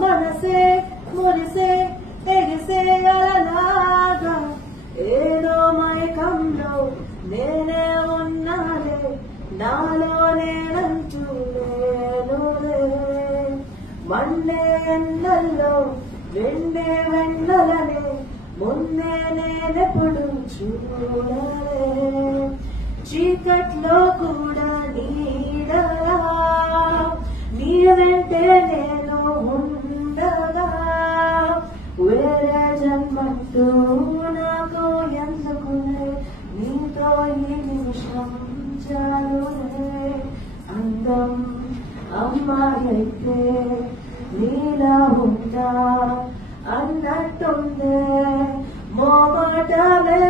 మనసే మురిసే ఎగిసే అలలాగా ఏదో మైకంలో నేనే ఉన్నాలే నాలో నేనంటూ లేనులే మండే ఎండల్లో వెండే వెన్నెలనే ముందే నేనెప్పుడు చూడలే చీకట్లో కూడా నీడలా నీ వెంటే నేను ఉండగా వేరే జన్మంటూ నాకు ఎందుకునే నీతో ఈ నిమిషం చాలునే అందం అమ్మాయైతే నీలా ఉంటా అన్నట్టుందే మోమాటమే